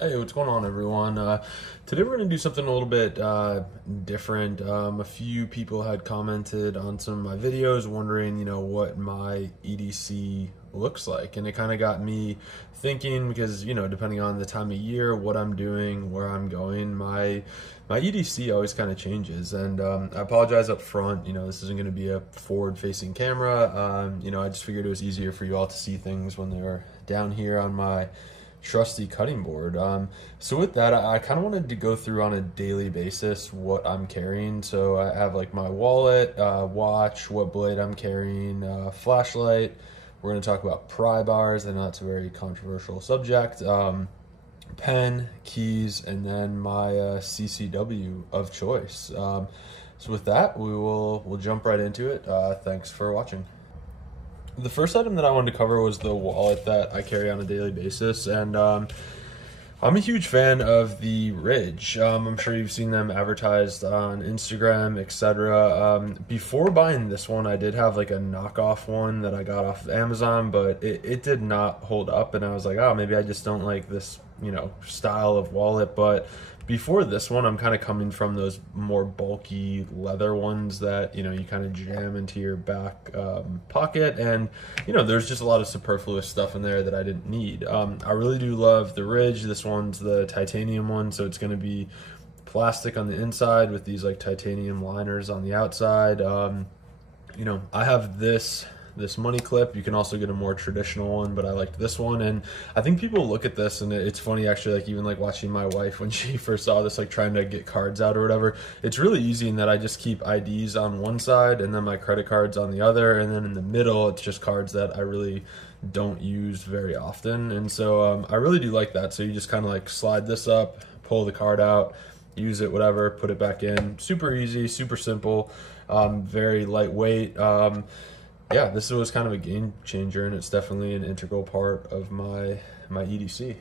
Hey, what's going on, everyone? Today we're going to do something a little bit different. A few people had commented on some of my videos wondering, what my EDC looks like. And it kind of got me thinking because, depending on the time of year, what I'm doing, where I'm going, my EDC always kind of changes. And I apologize up front. This isn't going to be a forward-facing camera. I just figured it was easier for you all to see things when they were down here on my trusty cutting board. So with that, I kind of wanted to go through on a daily basis what I'm carrying. So I have like my wallet, watch, what blade I'm carrying, flashlight. We're going to talk about pry bars. I know that's a very controversial subject. Pen, keys, and then my CCW of choice. So with that, we'll jump right into it. Thanks for watching. The first item that I wanted to cover was the wallet that I carry on a daily basis, and I'm a huge fan of the Ridge. I'm sure you've seen them advertised on Instagram, etc. Before buying this one, I did have like a knockoff one that I got off of Amazon, but it did not hold up, and I was like, oh, maybe I just don't like this, style of wallet. But before this one, I'm kind of coming from those more bulky leather ones that, you kind of jam into your back pocket. And, there's just a lot of superfluous stuff in there that I didn't need. I really do love the Ridge. This one's the titanium one, so it's going to be plastic on the inside with these like titanium liners on the outside. I have this money clip. You can also get a more traditional one, but I liked this one. And I think people look at this and it's funny actually, like even like watching my wife when she first saw this, like trying to get cards out or whatever. It's really easy in that I just keep IDs on one side and then my credit cards on the other, and then in the middle it's just cards that I really don't use very often. And so I really do like that. So you just kind of like slide this up, pull the card out, use it, whatever, put it back in. Super easy, super simple, very lightweight. Yeah, this was kind of a game changer, and it's definitely an integral part of my EDC.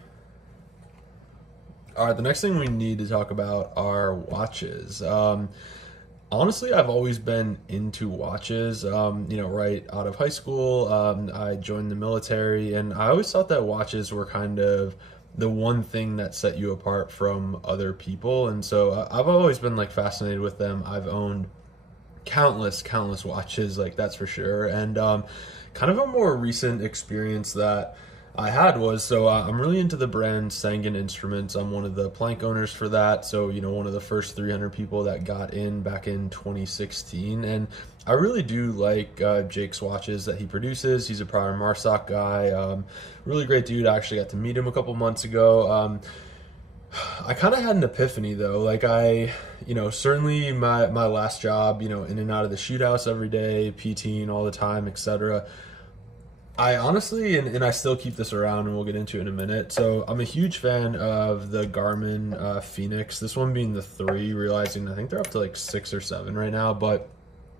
All right, the next thing we need to talk about are watches. Honestly, I've always been into watches. Right out of high school, I joined the military, and I always thought that watches were kind of the one thing that set you apart from other people. And so I've always been like fascinated with them. I've owned countless watches, like that's for sure. And kind of a more recent experience that I had was, so I'm really into the brand Sangen Instruments. I'm one of the plank owners for that, so one of the first 300 people that got in back in 2016. And I really do like Jake's watches that he produces. He's a prior Marsoc guy, really great dude. I actually got to meet him a couple months ago. I kind of had an epiphany though. Like certainly my last job, in and out of the shoot house every day, PTing all the time, etc. I honestly, and I still keep this around, and we'll get into it in a minute. So I'm a huge fan of the Garmin Phoenix. This one being the 3, realizing I think they're up to like 6 or 7 right now, but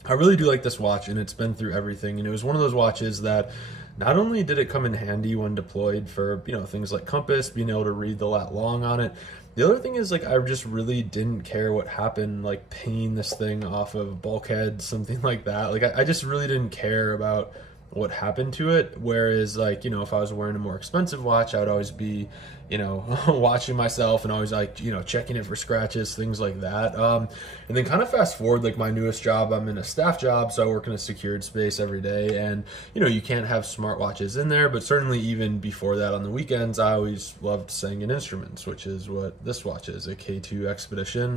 I really do like this watch, and it's been through everything. And it was one of those watches that not only did it come in handy when deployed for, things like compass, being able to read the lat long on it. The other thing is, like, I just really didn't care what happened, like pinging this thing off of bulkhead, something like that. Like, I just really didn't care about what happened to it. Whereas, like, if I was wearing a more expensive watch, I would always be, watching myself and always like, checking it for scratches, things like that. And then kind of fast forward, like my newest job, I'm in a staff job, so I work in a secured space every day. And, you can't have smartwatches in there, but certainly even before that on the weekends, I always loved Sangen Instruments, which is what this watch is, a K2 Expedition.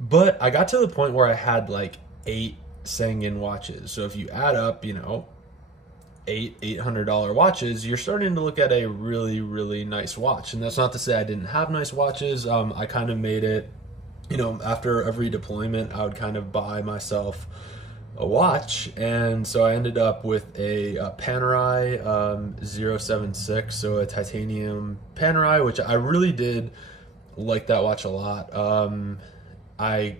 But I got to the point where I had like 8 Sangen watches. So if you add up, $800 watches, you're starting to look at a really nice watch. And that's not to say I didn't have nice watches. I kind of made it, after every deployment, I would kind of buy myself a watch. And so I ended up with a Panerai 076, so a titanium Panerai, which I really did like that watch a lot. I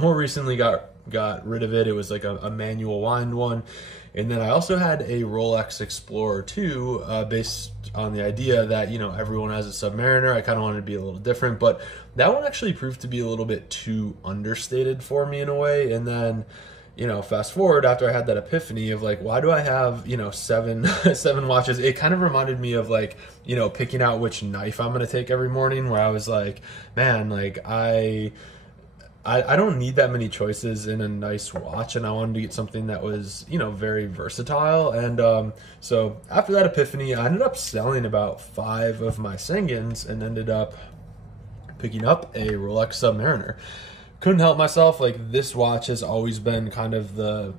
more recently got rid of it. It was like a manual wind one. And then I also had a Rolex Explorer 2, based on the idea that, everyone has a Submariner. I kind of wanted to be a little different, but that one actually proved to be a little bit too understated for me in a way. And then, you know, fast forward after I had that epiphany of like, why do I have, you know, seven watches? It kind of reminded me of like, you know, picking out which knife I'm gonna take every morning, where I was like, man, like I don't need that many choices in a nice watch, and I wanted to get something that was, you know, very versatile. And so after that epiphany, I ended up selling about 5 of my Sengens and ended up picking up a Rolex Submariner. Couldn't help myself. Like, this watch has always been kind of a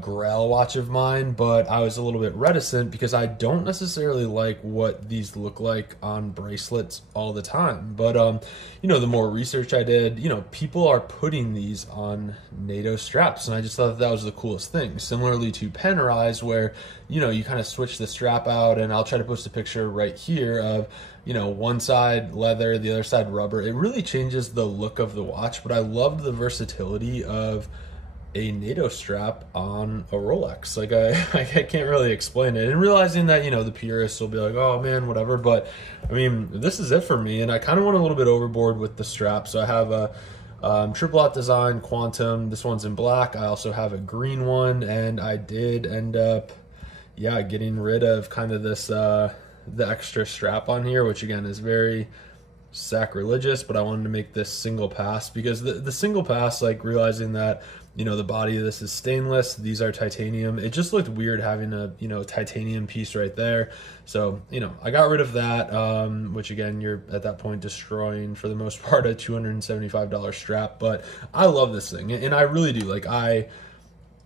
grail watch of mine, but I was a little bit reticent because I don't necessarily like what these look like on bracelets all the time. But you know, the more research I did, you know, people are putting these on NATO straps, and I just thought that was the coolest thing. Similarly to Panerai, where, you know, you kind of switch the strap out, and I'll try to post a picture right here of, you know, one side leather, the other side rubber. It really changes the look of the watch, but I loved the versatility of a NATO strap on a Rolex. Like, I can't really explain it. And realizing that, you know, the purists will be like, oh man, whatever. But I mean, this is it for me. And I kind of went a little bit overboard with the strap. So I have a triple aught design Quantum. This one's in black. I also have a green one, and I did end up, yeah, getting rid of kind of this, the extra strap on here, which again is very sacrilegious, but I wanted to make this single pass because the single pass, like realizing that, you know, the body of this is stainless, these are titanium, it just looked weird having a, you know, titanium piece right there. So, you know, I got rid of that, which again, you're at that point destroying for the most part a $275 strap. But I love this thing, and I really do. Like, I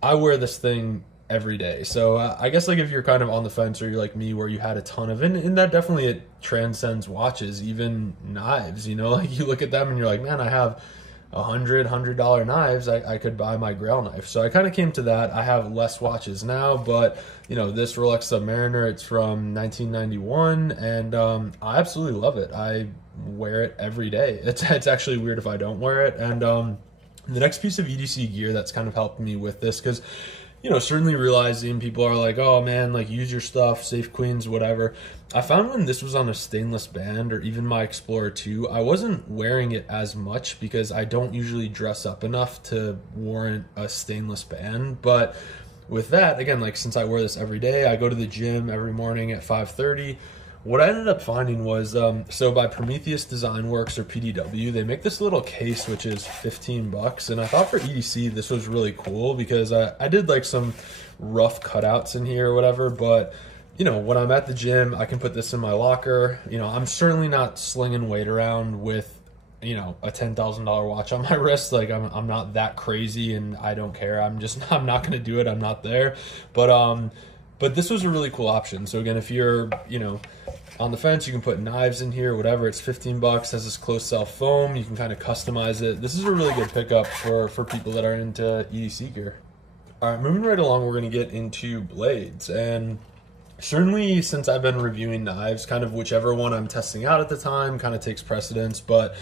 wear this thing every day. So I guess, like, if you're kind of on the fence, or you're like me where you had a ton of, and that definitely, it transcends watches, even knives, you know, like you look at them and you're like, man, I have $100 knives, I could buy my Grail knife. So I kind of came to that. I have less watches now, but, you know, this Rolex Submariner, it's from 1991, and I absolutely love it. I wear it every day. It's actually weird if I don't wear it. And the next piece of EDC gear that's kind of helped me with this, because, you know, certainly realizing people are like, oh man, like, use your stuff, Safe Queens, whatever. I found when this was on a stainless band, or even my Explorer 2, I wasn't wearing it as much because I don't usually dress up enough to warrant a stainless band. But with that, again, like, since I wear this every day, I go to the gym every morning at 5:30. What I ended up finding was, so by Prometheus Design Works, or PDW, they make this little case, which is $15. And I thought for EDC, this was really cool because I did like some rough cutouts in here or whatever. But, you know, when I'm at the gym, I can put this in my locker. You know, I'm certainly not slinging weight around with, you know, a $10,000 watch on my wrist. Like, I'm not that crazy, and I don't care. I'm not going to do it. I'm not there. But this was a really cool option. So again, if you're, you know, on the fence, you can put knives in here, whatever. It's $15, has this closed cell foam. You can kind of customize it. This is a really good pickup for people that are into EDC gear. All right, moving right along, we're going to get into blades. And certainly, since I've been reviewing knives, kind of whichever one I'm testing out at the time kind of takes precedence. But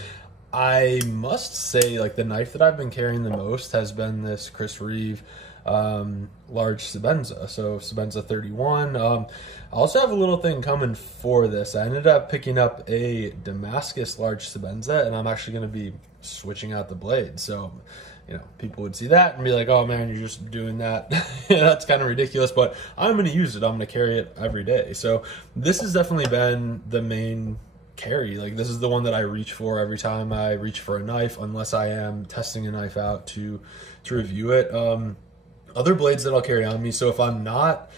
I must say, like, the knife that I've been carrying the most has been this Chris Reeve large Sebenza, so Sebenza 31. I also have a little thing coming for this. I ended up picking up a Damascus large Sebenza, and I'm actually going to be switching out the blade. So, you know, people would see that and be like, oh man, you're just doing that. That's kind of ridiculous, but I'm going to use it. I'm going to carry it every day. So this has definitely been the main carry. Like, this is the one that I reach for every time I reach for a knife, unless I am testing a knife out to review it. Other blades that I'll carry on me, so if I'm not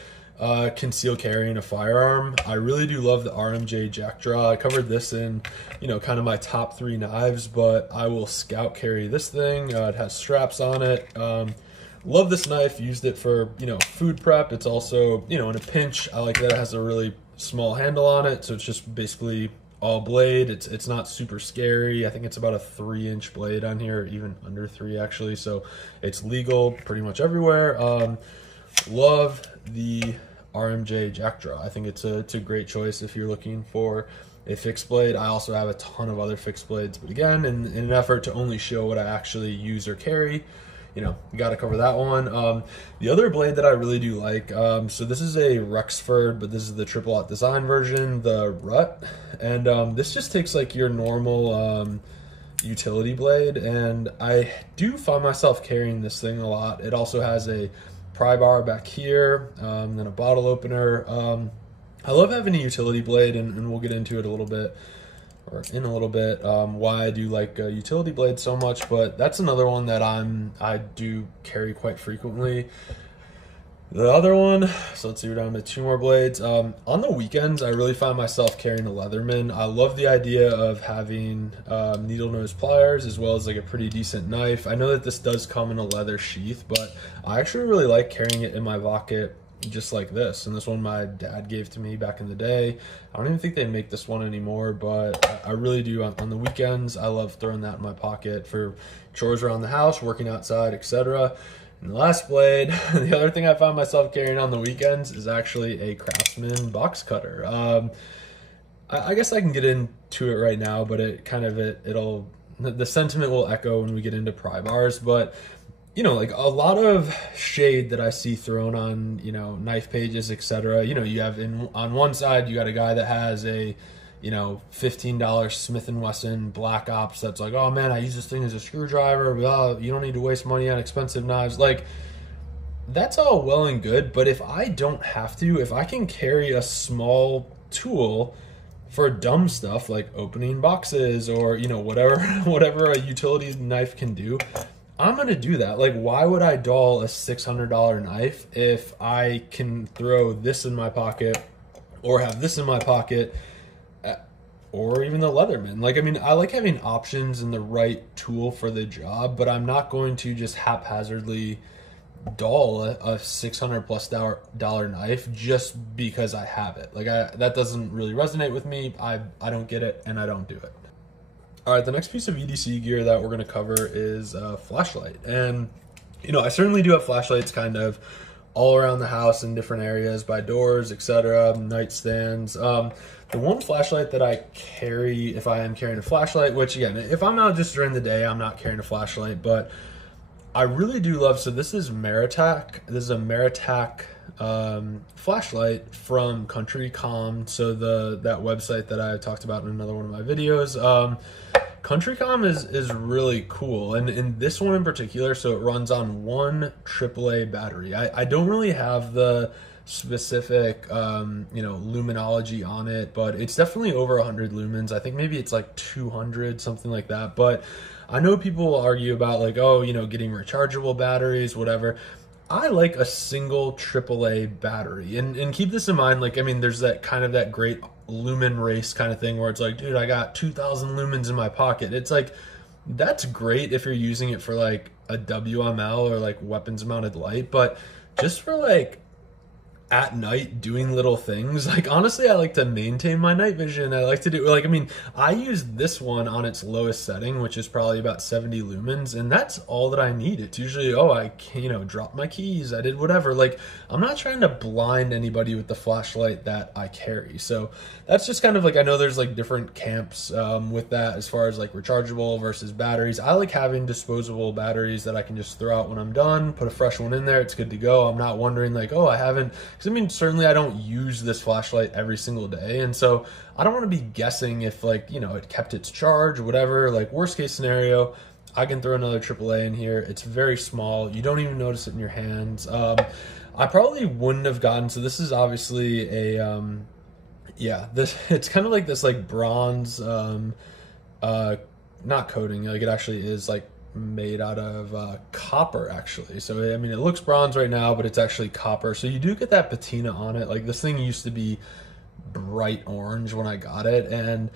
conceal carrying a firearm, I really do love the RMJ Jack Draw. I covered this in, you know, kind of my top 3 knives, but I will scout carry this thing. It has straps on it. Love this knife, used it for, you know, food prep. It's also, you know, in a pinch, I like that it has a really small handle on it, so it's just basically all blade. It's not super scary. I think it's about a 3-inch blade on here, even under 3 actually, so it's legal pretty much everywhere. Love the RMJ Jack Draw. I think it's a great choice if you're looking for a fixed blade. I also have a ton of other fixed blades, but again, in an effort to only show what I actually use or carry, you know, you got to cover that one. The other blade that I really do like, so this is a Rexford, but this is the triple aught design version, the Rut. And this just takes like your normal utility blade, and I do find myself carrying this thing a lot. It also has a pry bar back here, then a bottle opener. I love having a utility blade, and we'll get into it a little bit, or in a little bit, why I do like a utility blade so much, but that's another one that I do carry quite frequently. The other one, so let's see, we're down to 2 more blades. On the weekends, I really find myself carrying a Leatherman. I love the idea of having needle nose pliers as well as like a pretty decent knife. I know that this does come in a leather sheath, but I actually really like carrying it in my pocket just like this. And this one my dad gave to me back in the day. I don't even think they make this one anymore, but I really do on the weekends. I love throwing that in my pocket for chores around the house, working outside, etc. And the last blade, the other thing I find myself carrying on the weekends is actually a Craftsman box cutter. I guess I can get into it right now, but the sentiment will echo when we get into pry bars. But you know, like a lot of shade that I see thrown on, you know, knife pages, etc. You know, you have on one side you got a guy that has a, you know, $15 Smith & Wesson Black Ops that's like, oh man, I use this thing as a screwdriver, blah, you don't need to waste money on expensive knives. Like, that's all well and good, but if I don't have to, if I can carry a small tool for dumb stuff like opening boxes or, you know, whatever a utility knife can do, I'm gonna do that. Like, why would I dull a $600 knife if I can throw this in my pocket or have this in my pocket, or even the Leatherman? Like, I mean, I like having options and the right tool for the job, but I'm not going to just haphazardly dull a $600+ knife just because I have it. Like, that doesn't really resonate with me. I don't get it, and I don't do it. All right, the next piece of EDC gear that we're going to cover is a flashlight. And, you know, I certainly do have flashlights kind of all around the house in different areas, by doors, etc., nightstands. The one flashlight that I carry, if I am carrying a flashlight, which again, if I'm out just during the day, I'm not carrying a flashlight, but I really do love, so this is Maritac. This is a Maritac flashlight from Country Com. So that website that I talked about in another one of my videos. Country Com is really cool, and this one in particular, so it runs on one AAA battery. I don't really have the specific you know, luminology on it, but it's definitely over 100 lumens. I think maybe it's like 200, something like that. But I know people will argue about like, oh, you know, getting rechargeable batteries, whatever. I like a single AAA battery, and keep this in mind. Like, I mean, there's that kind of that great lumen race kind of thing where it's like, dude, I got 2,000 lumens in my pocket. It's like, that's great if you're using it for like a WML or like weapons mounted light, but just for like at night doing little things, like honestly, I like to maintain my night vision. I like to do, like, I mean, I use this one on its lowest setting, which is probably about 70 lumens, and that's all that I need. It's usually, oh, I can, you know, drop my keys, I did whatever. Like, I'm not trying to blind anybody with the flashlight that I carry. So that's just kind of like, I know there's like different camps with that as far as like rechargeable versus batteries. I like having disposable batteries that I can just throw out when I'm done, put a fresh one in there, it's good to go. I'm not wondering like, oh, I haven't, I mean, certainly I don't use this flashlight every single day, and so I don't want to be guessing if, like, you know, it kept its charge or whatever. Like, worst case scenario, I can throw another AAA in here. It's very small. You don't even notice it in your hands. I probably wouldn't have gotten, so this is obviously a, yeah, this, it's kind of like this, like, bronze, not coating, like, it actually is, like, made out of copper, actually. So I mean, it looks bronze right now, but it's actually copper, so you do get that patina on it. Like, this thing used to be bright orange when I got it, and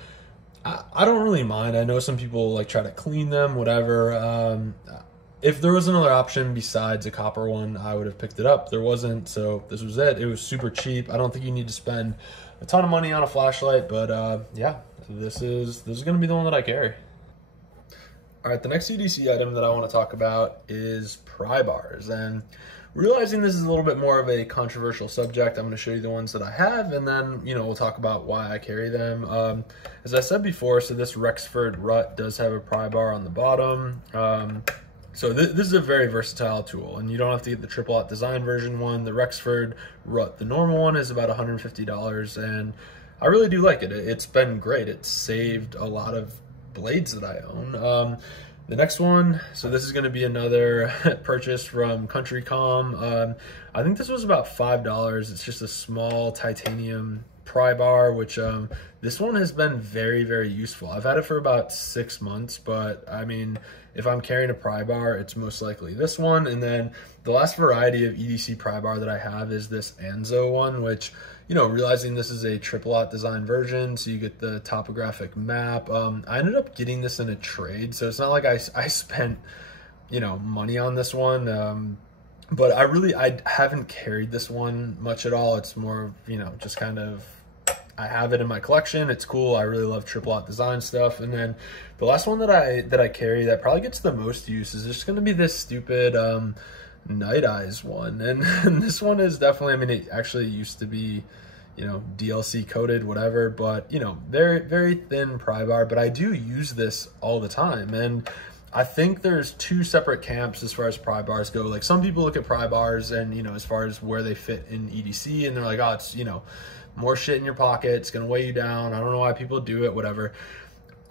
I don't really mind. I know some people like try to clean them, whatever. If there was another option besides a copper one, I would have picked it up. There wasn't, so this was it. It was super cheap. I don't think you need to spend a ton of money on a flashlight, but yeah, this is gonna be the one that I carry. All right, the next EDC item that I want to talk about is pry bars, and realizing this is a little bit more of a controversial subject, I'm going to show you the ones that I have, and then, you know, we'll talk about why I carry them. As I said before, so this Rexford Rut does have a pry bar on the bottom. So this is a very versatile tool, and you don't have to get the triple aught design version one. The Rexford Rut, the normal one, is about $150, and I really do like it. It's been great. It's saved a lot of blades that I own. The next one, so this is going to be another purchase from Country Com. I think this was about $5. It's just a small titanium pry bar, which this one has been very, very useful. I've had it for about 6 months, but I mean, if I'm carrying a pry bar, it's most likely this one. And then the last variety of EDC pry bar that I have is this Anzo one, which, you know, realizing this is a triple-aught design version, so you get the topographic map. I ended up getting this in a trade, so it's not like I spent, you know, money on this one. But I haven't carried this one much at all. It's more, you know, just kind of, I have it in my collection. It's cool. I really love triple-aught design stuff. And then the last one that I carry that probably gets the most use is just going to be this stupid Night Eyes one. And this one is definitely, I mean, it actually used to be, you know, DLC coated, whatever, but, you know, very, very thin pry bar, but I do use this all the time. And I think there's two separate camps as far as pry bars go. Like, some people look at pry bars and, you know, as far as where they fit in EDC, and they're like, oh, it's, you know, more shit in your pocket, it's gonna weigh you down. I don't know why people do it, whatever.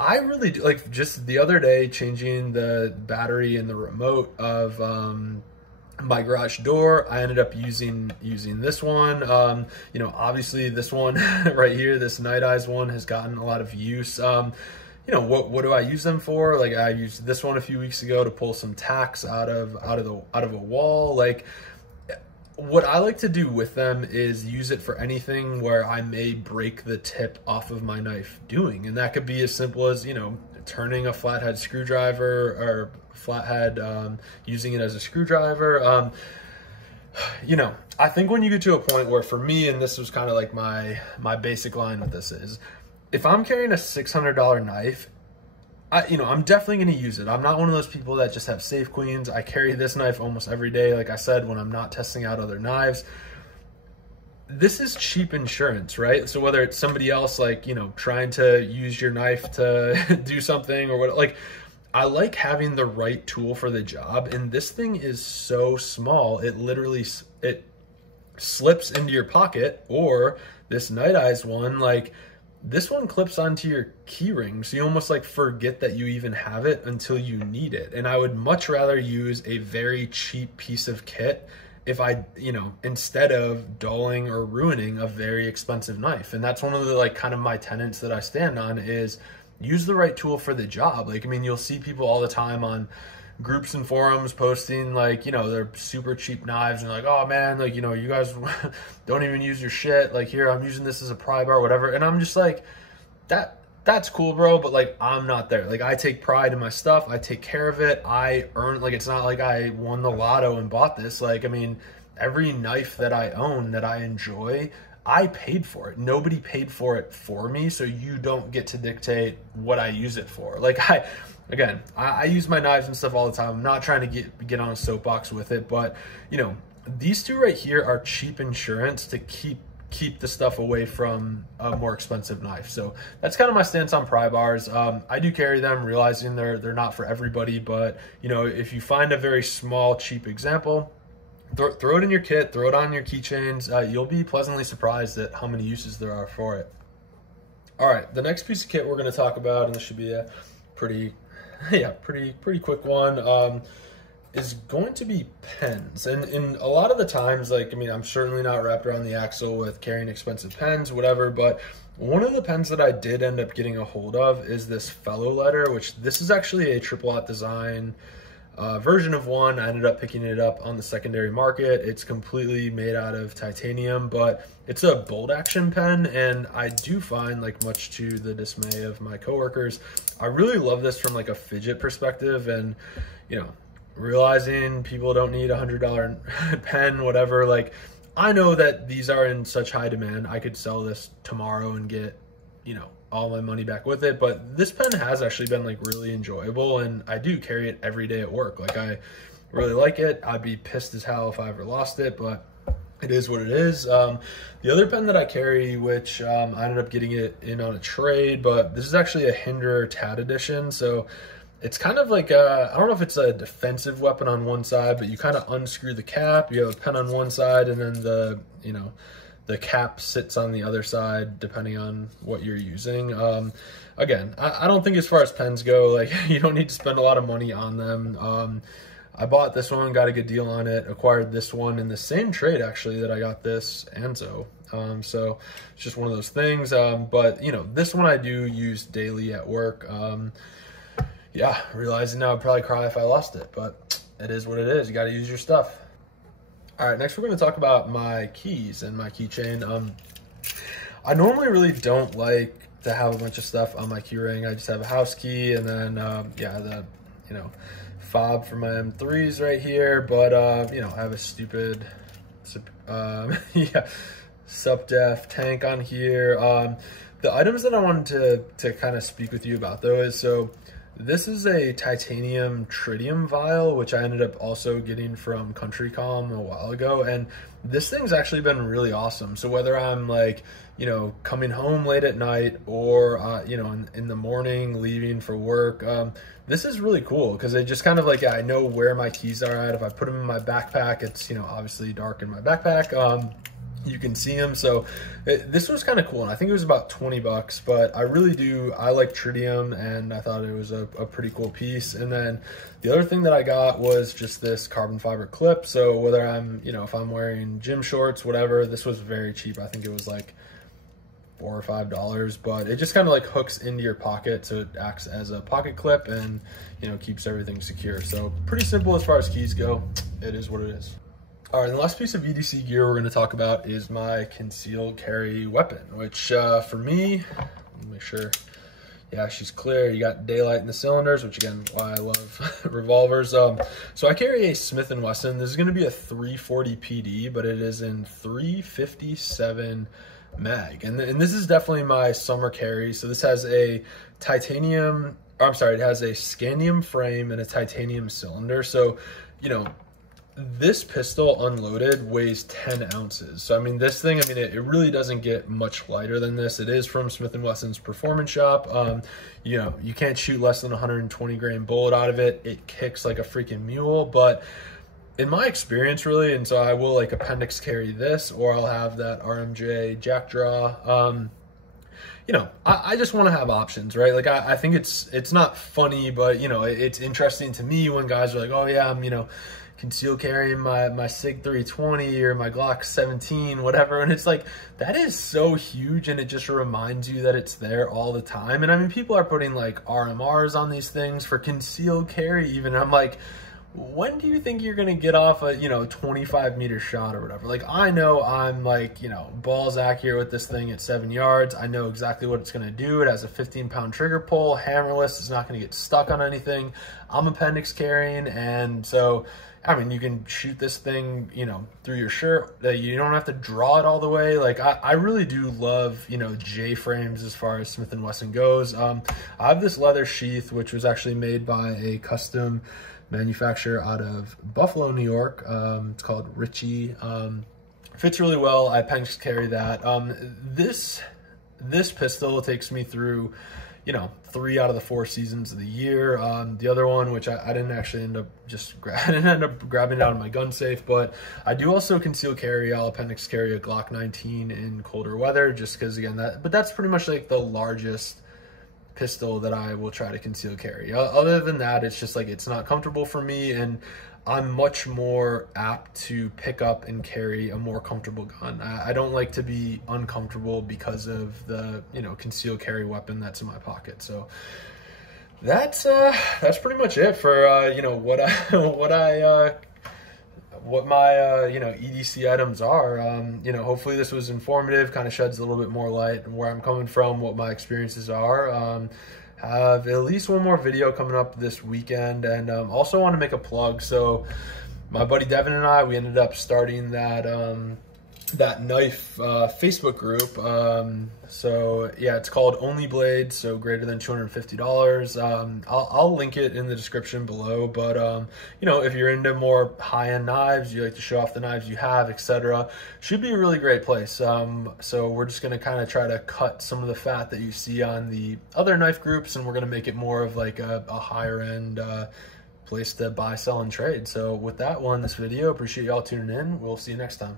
I really do. Like, just the other day, changing the battery in the remote of my garage door, I ended up using this one. You know, obviously this one right here, this Night Eyes one, has gotten a lot of use. You know, what do I use them for? Like, I used this one a few weeks ago to pull some tacks out of a wall. Like, what I like to do with them is use it for anything where I may break the tip off of my knife doing, and that could be as simple as, you know, turning a flathead screwdriver, or flathead, using it as a screwdriver. You know, I think when you get to a point where, for me, and this was kind of like my basic line with this is, if I'm carrying a $600 knife, you know, I'm definitely going to use it. I'm not one of those people that just have safe queens. I carry this knife almost every day, like I said, when I'm not testing out other knives. This is cheap insurance, right? So whether it's somebody else, like, you know, trying to use your knife to do something or what, like, I like having the right tool for the job. And this thing is so small, it literally, it slips into your pocket. Or this Night Eyes one, like, this one clips onto your key ring, so you almost like forget that you even have it until you need it. And I would much rather use a very cheap piece of kit if I, you know, instead of dulling or ruining a very expensive knife. And that's one of the, like, kind of my tenets that I stand on, is use the right tool for the job. Like, I mean, you'll see people all the time on groups and forums posting, like, you know, they're super cheap knives, and like, oh man, like, you know, you guys don't even use your shit, like, here, I'm using this as a pry bar, whatever. And I'm just like, that's cool, bro, but like, I'm not there. Like, I take pride in my stuff, I take care of it, I earn, like, it's not like I won the lotto and bought this. Like, I mean, every knife that I own that I enjoy, I paid for it. Nobody paid for it for me, so you don't get to dictate what I use it for. Like, Again, I use my knives and stuff all the time. I'm not trying to get on a soapbox with it, but, you know, these two right here are cheap insurance to keep the stuff away from a more expensive knife. So that's kind of my stance on pry bars. I do carry them, realizing they're not for everybody, but, you know, if you find a very small, cheap example, throw it in your kit, throw it on your keychains. You'll be pleasantly surprised at how many uses there are for it. All right, the next piece of kit we're going to talk about, and this should be a pretty quick one, is going to be pens. And a lot of the times, like, I mean, I'm certainly not wrapped around the axle with carrying expensive pens, whatever, but one of the pens that I did end up getting a hold of is this Fellow Letter, which this is actually a triple-aught design version of one. I ended up picking it up on the secondary market. It's completely made out of titanium, but it's a bolt action pen, and I do find, like, much to the dismay of my coworkers, I really love this from like a fidget perspective. And, you know, realizing people don't need $100 pen, whatever, like, I know that these are in such high demand, I could sell this tomorrow and get, you know, all my money back with it. But this pen has actually been, like, really enjoyable, and I do carry it every day at work. Like, I really like it. I'd be pissed as hell if I ever lost it, but it is what it is. The other pen that I carry, which I ended up getting it in on a trade, but this is actually a Hinderer Tat edition. So it's kind of like I don't know if it's a defensive weapon on one side, but you kind of unscrew the cap, you have a pen on one side, and then the, you know, the cap sits on the other side depending on what you're using. Again, I don't think as far as pens go, like you don't need to spend a lot of money on them. I bought this one, got a good deal on it, acquired this one in the same trade actually that I got this Anzo. So it's just one of those things. But you know, this one I do use daily at work. Yeah, realizing now I'd probably cry if I lost it, but it is what it is. You got to use your stuff. All right, next we're going to talk about my keys and my keychain. I normally really don't like to have a bunch of stuff on my key ring. I just have a house key and then, yeah, the, you know, fob for my M3s right here. But, you know, I have a stupid, yeah, sub-def tank on here. The items that I wanted to kind of speak with you about though is, so this is a titanium tritium vial, which I ended up also getting from CountryCom a while ago. And this thing's actually been really awesome. So whether I'm like, you know, coming home late at night or, you know, in the morning, leaving for work, this is really cool because it just kind of like, I know where my keys are at. If I put them in my backpack, it's, you know, obviously dark in my backpack. You can see them. So this was kind of cool. And I think it was about 20 bucks, but I like tritium and I thought it was a pretty cool piece. And then the other thing that I got was just this carbon fiber clip. So whether I'm, you know, if I'm wearing gym shorts, whatever, this was very cheap. I think it was like $4 or $5, but it just kind of like hooks into your pocket. So it acts as a pocket clip and, you know, keeps everything secure. So pretty simple as far as keys go. It is what it is. All right, the last piece of EDC gear we're going to talk about is my concealed carry weapon, which for me, let me make sure, yeah, she's clear. You got daylight in the cylinders, which again, why I love revolvers. So I carry a Smith & Wesson. This is going to be a 340 PD, but it is in 357 mag. And this is definitely my summer carry. So this has a titanium, or I'm sorry, it has a scandium frame and a titanium cylinder. So, you know, this pistol unloaded weighs 10 ounces. So, I mean, this thing, I mean, it really doesn't get much lighter than this. It is from Smith & Wesson's Performance Shop. You know, you can't shoot less than 120 grain bullet out of it. It kicks like a freaking mule, but in my experience, really, and so I will like appendix carry this, or I'll have that RMJ jack draw. You know, I just want to have options, right? Like, I think it's not funny, but, you know, it's interesting to me when guys are like, oh yeah, I'm, you know, conceal carrying my SIG 320 or my Glock 17, whatever. And it's like, that is so huge. And it just reminds you that it's there all the time. And I mean, people are putting like RMRs on these things for concealed carry even. And I'm like, when do you think you're going to get off a, you know, 25-meter shot or whatever? Like, I know I'm like, you know, balls accurate with this thing at 7 yards. I know exactly what it's going to do. It has a 15-pound trigger pull, hammerless. It's not going to get stuck on anything. I'm appendix carrying. And so, I mean, you can shoot this thing, you know, through your shirt. You don't have to draw it all the way. Like, I really do love, you know, J-frames as far as Smith & Wesson goes. I have this leather sheath, which was actually made by a custom manufacturer out of Buffalo, New York. It's called Ritchie. Fits really well. I appendix carry that. This pistol takes me through, you know, 3 out of the 4 seasons of the year. The other one, which I didn't actually end up I didn't end up grabbing it out of my gun safe, but I do also conceal carry. I'll appendix carry a Glock 19 in colder weather, just because again, but that's pretty much like the largest pistol that I will try to conceal carry. Other than that, it's just like, it's not comfortable for me, and I'm much more apt to pick up and carry a more comfortable gun. I don't like to be uncomfortable because of the, you know, concealed carry weapon that's in my pocket. So that's pretty much it for you know, what my you know, EDC items are. You know, hopefully this was informative, kind of sheds a little bit more light on where I'm coming from, what my experiences are. Have at least one more video coming up this weekend, and also want to make a plug. So my buddy Devin and I, we ended up starting that that knife Facebook group. So yeah, it's called Only Blades, so greater than $250. I'll link it in the description below, but you know, if you're into more high-end knives, you like to show off the knives you have, etc., should be a really great place. So we're just gonna kind of try to cut some of the fat that you see on the other knife groups, and we're gonna make it more of like a higher end place to buy, sell, and trade. So with that, we'll end this video. Appreciate y'all tuning in. We'll see you next time.